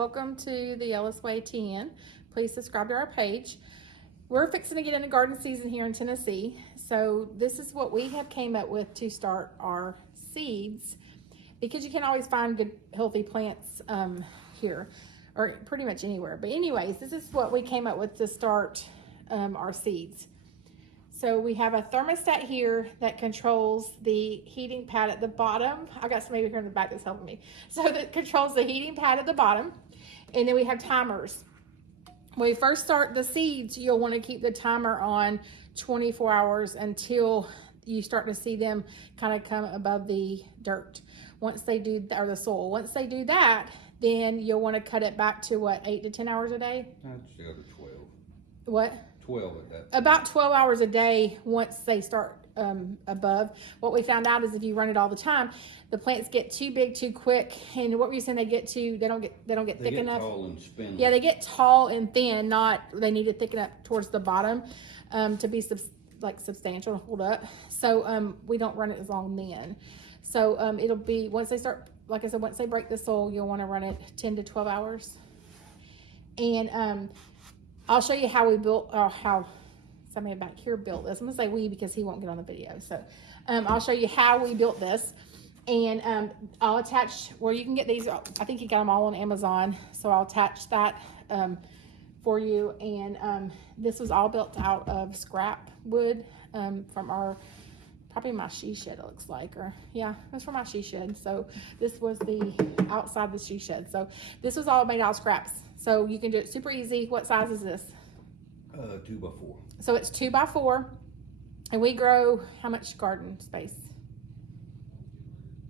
Welcome to the Ellis Way TN. Please subscribe to our page. We're fixing to get into garden season here in Tennessee. So this is what we have came up with to start our seeds, because you can always find good healthy plants here or pretty much anywhere. But anyways, this is what we came up with to start our seeds. So we have a thermostat here that controls the heating pad at the bottom. I got somebody here in the back that's helping me. So that controls the heating pad at the bottom. And then we have timers. When we first start the seeds, you'll want to keep the timer on 24 hours until you start to see them kind of come above the dirt. Once they do, or the soil. Once they do that, then you'll want to cut it back to what, 8 to 10 hours a day? I'd go to 12. What? 12 at that. About 12 hours a day once they start above. What we found out is if you run it all the time, the plants get too big too quick. And what were you saying they get they don't get thick enough? Tall and spindly. Yeah, they get tall and thin. They need to thicken up towards the bottom to be substantial to hold up. So we don't run it as long then. So it'll be once they start, like I said, once they break the soil, you'll want to run it 10 to 12 hours. And I'll show you how we built, how somebody back here built this. I'm gonna say we because he won't get on the video. So I'll show you how we built this. And I'll attach where you can get these. I think you got them all on Amazon. So I'll attach that for you. And this was all built out of scrap wood from probably my she shed, it looks like. Or yeah, that's from my she shed. So this was the outside of the she shed. So this was all made out of scraps. So you can do it super easy. What size is this? 2x4. So it's 2x4, and we grow how much garden space?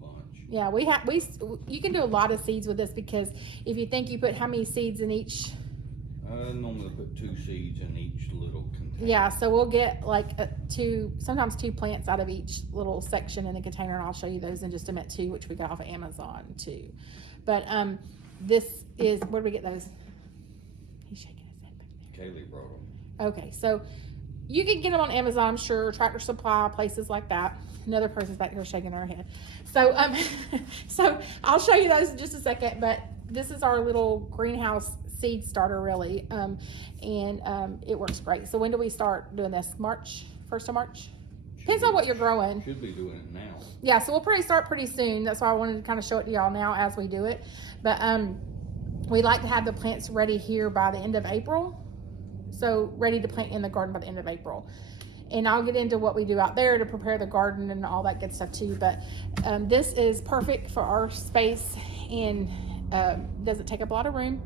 Bunch. Yeah, you can do a lot of seeds with this, because if you think you put how many seeds in each. I normally put 2 seeds in each little container. Yeah, so we'll get like sometimes 2 plants out of each little section in the container, and I'll show you those in just a minute too, which we got off of Amazon too. But this is, where do we get those? He's shaking his head back there. Kaylee brought them. Okay, so you can get them on Amazon, I'm sure, Tractor Supply, places like that. Another person's back here shaking their head. So so I'll show you those in just a second, but this is our little greenhouse seed starter, really, and it works great. So when do we start doing this? March? 1st of March? Depends on what you're growing. Should be doing it now. Yeah, so we'll start pretty soon. That's why I wanted to kind of show it to y'all now as we do it. But we like to have the plants ready here by the end of April. So ready to plant in the garden by the end of April. And I'll get into what we do out there to prepare the garden and all that good stuff too. But this is perfect for our space, and doesn't take up a lot of room.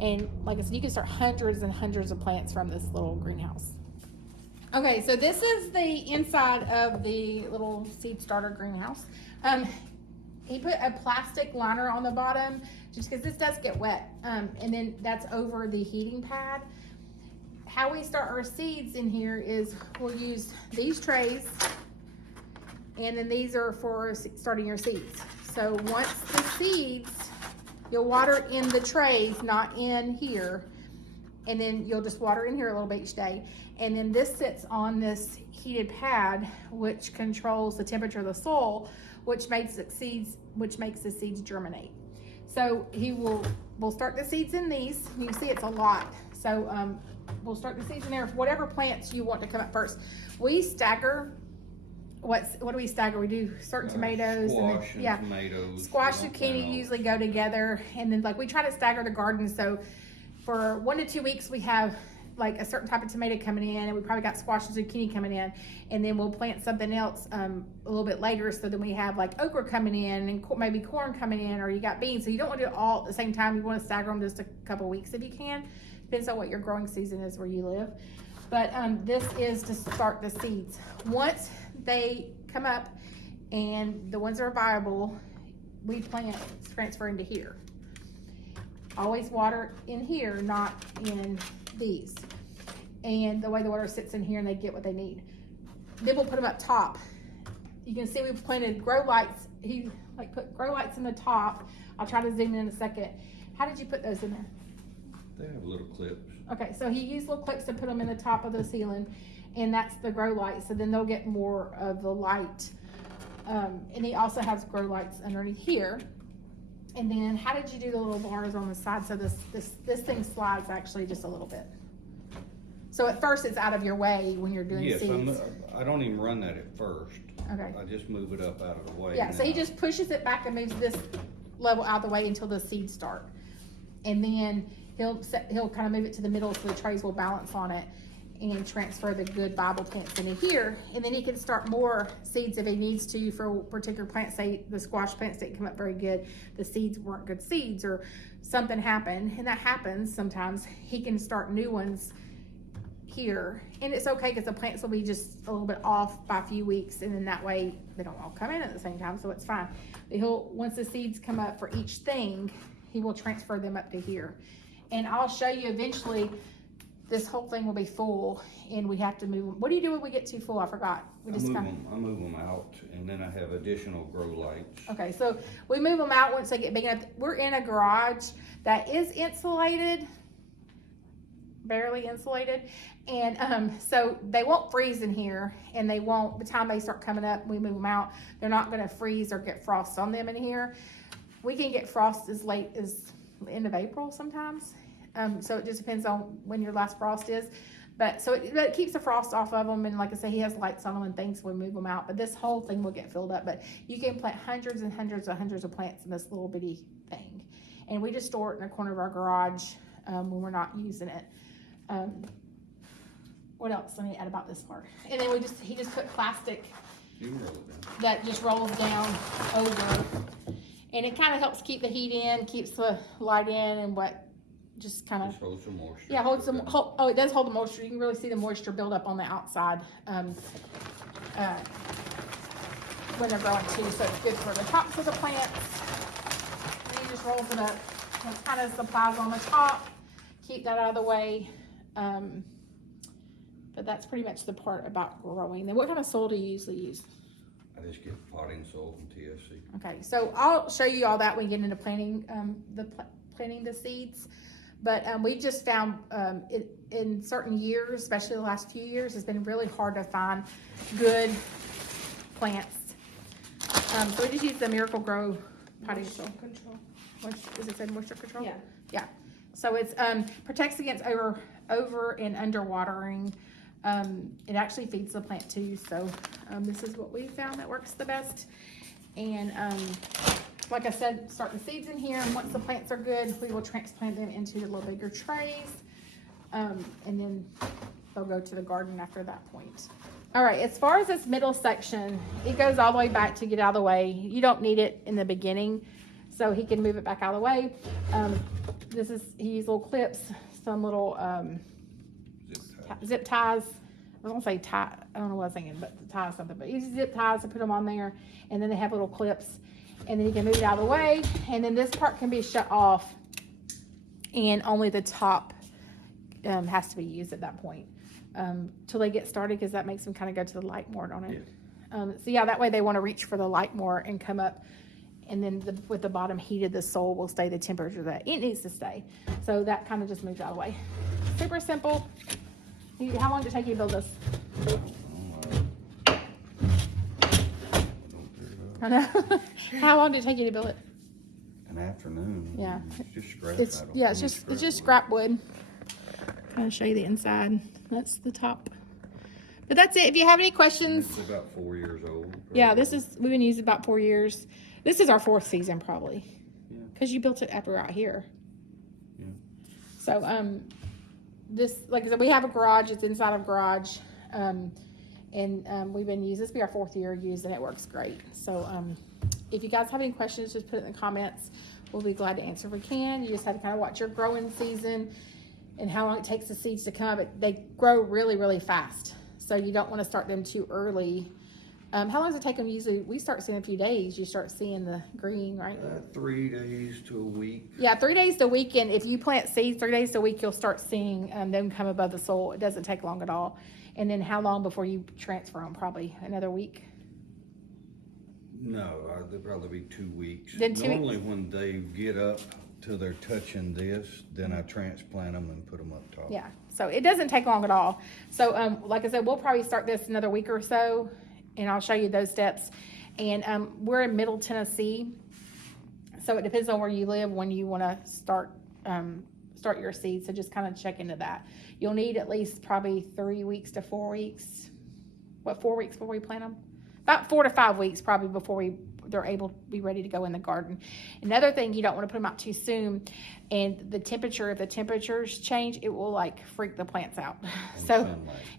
And like I said, you can start hundreds and hundreds of plants from this little greenhouse. Okay, so this is the inside of the little seed starter greenhouse. He put a plastic liner on the bottom just because this does get wet. And then that's over the heating pad. How we start our seeds in here is we'll use these trays, and then these are for starting your seeds. So once the seeds, you'll water in the trays, not in here. And then you'll just water in here a little bit each day. And then this sits on this heated pad, which controls the temperature of the soil, which makes the seeds germinate. So we'll start the seeds in these. You can see it's a lot. So we'll start the seeds in there. Whatever plants you want to come up first. We stagger. What do we stagger? We do certain tomatoes. Squash and tomatoes. Squash, zucchini usually go together. And then we try to stagger the garden. So for 1 to 2 weeks, we have like a certain type of tomato coming in, and we probably got squash and zucchini coming in, and then we'll plant something else a little bit later. So then we have like okra coming in, and maybe corn coming in, or you got beans. So you don't want to do it all at the same time. You want to stagger them just a couple weeks if you can. Depends on what your growing season is where you live. But this is to start the seeds. Once they come up and the ones that are viable, we plant, transfer into here. Always water in here, not in these. And the way the water sits in here, and they get what they need. Then we'll put them up top. You can see we've planted grow lights. He put grow lights in the top. I'll try to zoom in a second. How did you put those in there? They have little clips. Okay, so he used little clips to put them in the top of the ceiling, and that's the grow light. So then they'll get more of the light. And he also has grow lights underneath here. And then how did you do the little bars on the side? So this thing slides actually just a little bit. So at first it's out of your way when you're doing Yes, seeds. I don't even run that at first. Okay. I just move it up out of the way. Yeah, and so then he just pushes it back and moves this level out of the way until the seeds start. And then he'll kind of move it to the middle so the trays will balance on it and transfer the good Bible plants into here. And then he can start more seeds if he needs to for particular plants. Say the squash plants didn't come up very good, the seeds weren't good seeds, or something happened, and that happens sometimes. He can start new ones here, and it's okay because the plants will be just a little bit off by a few weeks, and then that way they don't all come in at the same time, so it's fine. But once the seeds come up for each thing, he will transfer them up to here. And I'll show you eventually. This whole thing will be full, and we have to move them. What do you do when we get too full? I forgot. I move them out, and then I have additional grow lights. Okay, so we move them out once they get big enough. We're in a garage that is insulated, barely insulated, and so they won't freeze in here, and they won't, by the time they start coming up, we move them out, they're not gonna freeze or get frost on them in here. We can get frost as late as the end of April sometimes. So it just depends on when your last frost is. But it keeps the frost off of them. And like I say, he has lights on them and things, so we move them out. But this whole thing will get filled up. But you can plant hundreds and hundreds of plants in this little bitty thing. And we just store it in the corner of our garage when we're not using it. What else let me add about this part? And then he just put plastic You can roll it down. that just rolls down over. And it kind of helps keep the heat in, keeps the light in, and just kind of Just hold some moisture. yeah, it does hold the moisture. You can really see the moisture build up on the outside when they're growing too. So it's good for the tops of the plants. And he just rolls it up. And it kind of supplies on the top. Keep that out of the way. But that's pretty much the part about growing. Then what kind of soil do you usually use? I just get potting soil from TSC. Okay, so I'll show you all that when we get into planting planting the seeds. But we just found in certain years, especially the last few years, it's been really hard to find good plants. So we just use the Miracle Grow potting soil. Control. Does it say moisture control? Yeah. Yeah. So it's protects against over and under watering. It actually feeds the plant too. So this is what we found that works the best. And like I said, start the seeds in here, and once the plants are good, we will transplant them into the little bigger trays, and then they'll go to the garden after that point. All right, as far as this middle section, it goes all the way back to get out of the way. You don't need it in the beginning, so he can move it back out of the way. He used little clips, some little zip ties. I was gonna say tie, I don't know what I was thinking, but tie something, but he used zip ties to put them on there, and then they have little clips. And then you can move it out of the way, and then this part can be shut off, and only the top has to be used at that point till they get started, because that makes them kind of go to the light more, don't it? Yeah. So yeah, that way they want to reach for the light more and come up, and then with the bottom heated, the soil will stay the temperature that it needs to stay. So that kind of just moves out of the way. Super simple. How long did it take you to build this? I know. How long did it take you to build it? An afternoon. Yeah. It's just scrap. It's just scrap wood. I'll show you the inside. That's the top. But that's it. If you have any questions. It's about 4 years old. Yeah, we've been using it about 4 years. This is our 4th season probably. Yeah. Because you built it after we were out here. Yeah. So this, like I said, we have a garage. It's inside of a garage. We've been using this. Will be our 4th year using it. It works great. So if you guys have any questions, just put it in the comments. We'll be glad to answer if we can. You just have to kind of watch your growing season and how long it takes the seeds to come up. They grow really, really fast. So you don't want to start them too early. How long does it take them usually? We start seeing a few days. You start seeing the green, right? 3 days to a week. Yeah, 3 days to a week. And if you plant seeds 3 days to a week, you'll start seeing them come above the soil. It doesn't take long at all. And then how long before you transfer them? Probably another week. No, they'll probably be 2 weeks. Then 2 Normally when they get up till they're touching this, then I transplant them and put them up top. Yeah, so it doesn't take long at all. So like I said, we'll probably start this another week or so, and I'll show you those steps. And we're in Middle Tennessee, So it depends on where you live when you want to start your seeds. So just kind of check into that. You'll need at least probably 3 weeks to 4 weeks. 4 weeks before we plant them? About 4 to 5 weeks probably before they're able to be ready to go in the garden. Another thing, you don't want to put them out too soon, and if the temperatures change, it will like freak the plants out.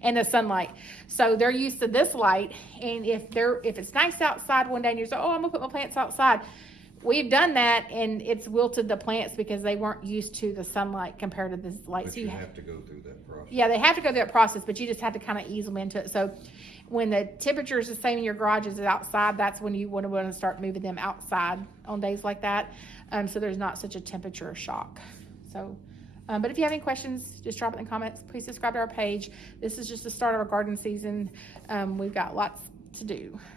And the sunlight. So they're used to this light, and if it's nice outside one day and you're like, oh, I'm gonna put my plants outside. We've done that, and it's wilted the plants because they weren't used to the sunlight compared to this light. But so you have to go through that process. Yeah, they have to go through that process, but you just have to kind of ease them into it. So when the temperature is the same in your garage as outside, that's when you want to start moving them outside on days like that. So there's not such a temperature shock. So, but if you have any questions, just drop it in the comments. Please subscribe to our page. This is just the start of our garden season. We've got lots to do.